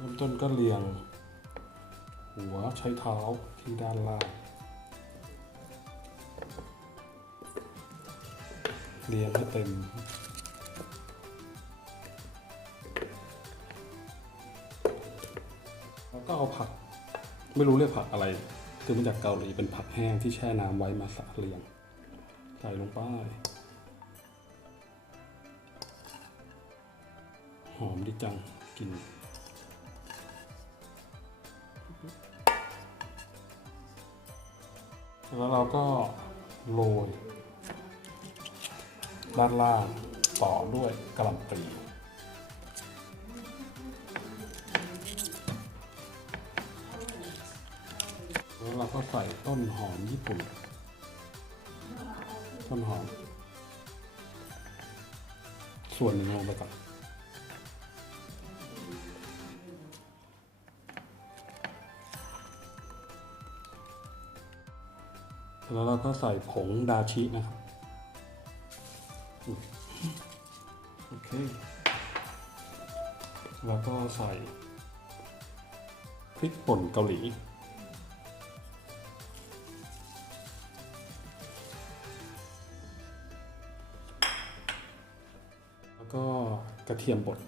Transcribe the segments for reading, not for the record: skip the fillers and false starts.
เริ่มต้นก็เรียงหัวใช้เท้าที่ด้านล่างเรียงให้เต็มแล้วก็เอาผักไม่รู้เรียกผักอะไรคือมาจากเกาหลีเป็นผักแห้งที่แช่น้ำไว้มาสักเรียงใส่ลงไปหอมดีจังกลิ่นแล้วเราก็โรยด้านล่างต่อด้วยกะหล่ำปลีแล้วเราก็ใส่ต้นหอมญี่ปุ่นต้นหอมส่วนหนึ่งลงไปก่อนแล้วเราก็ใส่ผงดาชินะครับโอเคแล้วก็ใส่พริกป่นเกาหลีแล้วก็กระเทียมบด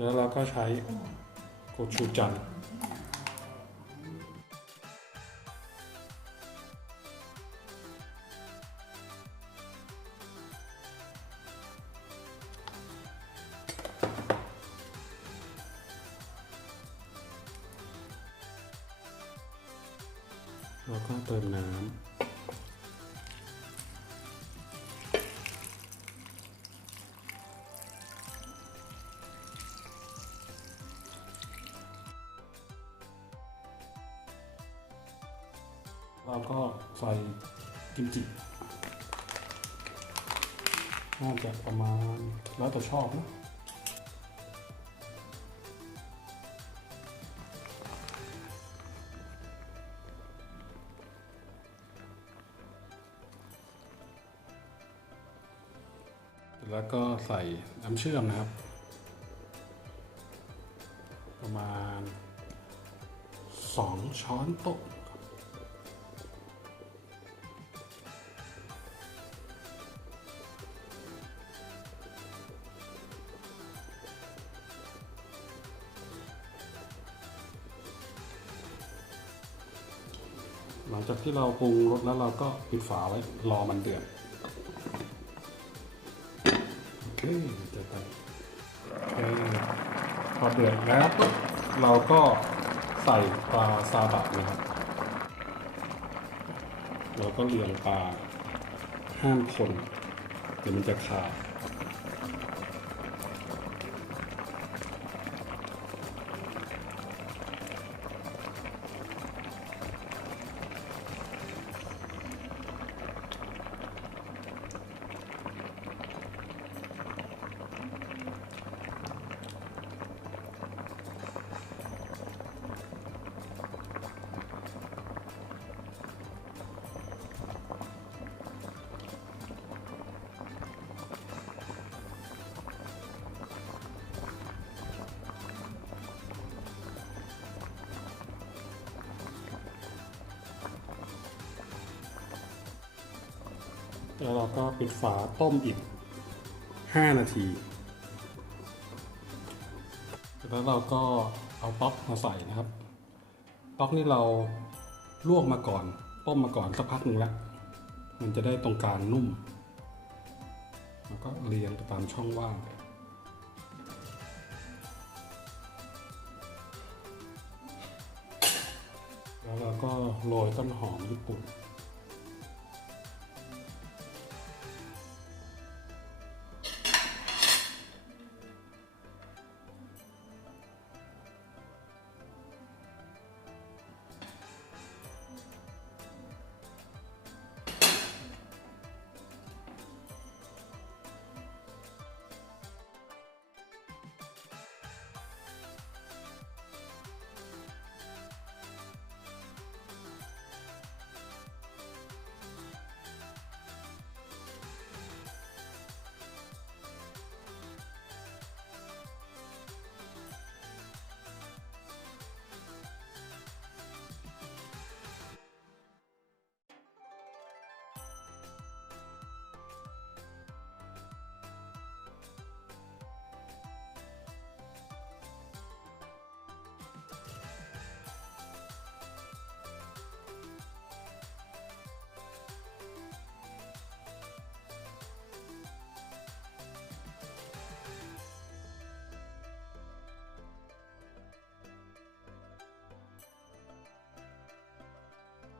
แล้วเราก็ใช้โกชูจังแล้วก็เติมน้ำแล้วก็ใส่กิมจิน่าจะประมาณแล้วแต่ชอบนะแล้วก็ใส่น้ำเชื่อมนะครับประมาณ2 ช้อนโต๊ะหลังจากที่เราปรุงรสแล้วเราก็ปิดฝาไว้รอมันเดือดโอเคจะไปพอเดือดแล้วปุ๊บเราก็ใส่ปลาซาบะนะครับเราก็เรียงปลาห้ามคนเดี๋ยวมันจะขาดแล้วเราก็ปิดฝาต้มอีก5 นาทีแล้วเราก็เอาต๊อกมาใส่นะครับต๊อกนี่เราลวกมาก่อนต้มมาก่อนสักพักหนึ่งแล้วมันจะได้ตรงกลางนุ่มแล้วก็เรียงตามช่องว่างแล้วเราก็โรยต้นหอมญี่ปุ่น